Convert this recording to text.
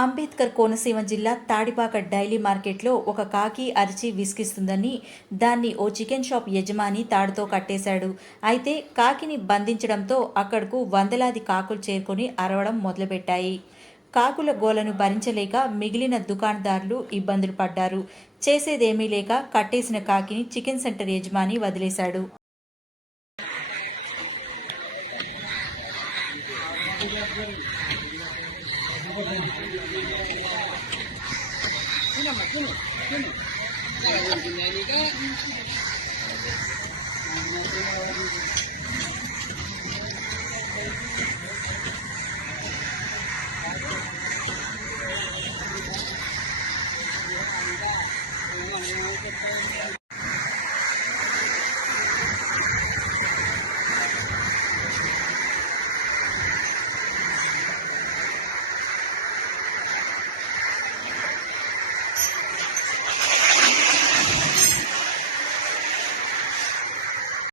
అంబేద్కర్ కోనసీమ జిల్లా తాడిపాక డైలీ మార్కెట్లో ఒక కాకి అరిచి విసిగిస్తుందని దాన్ని ఓ చికెన్ షాప్ యజమాని తాడుతో కట్టేశాడు. అయితే కాకిని బంధించడంతో అక్కడకు వందలాది కాకులు చేరుకొని అరవడం మొదలుపెట్టాయి. కాకుల గోలను భరించలేక మిగిలిన దుకాణదారులు ఇబ్బందులు పడ్డారు. చేసేదేమీ లేక కట్టేసిన కాకిని చికెన్ సెంటర్ యజమాని వదిలేశాడు. Ini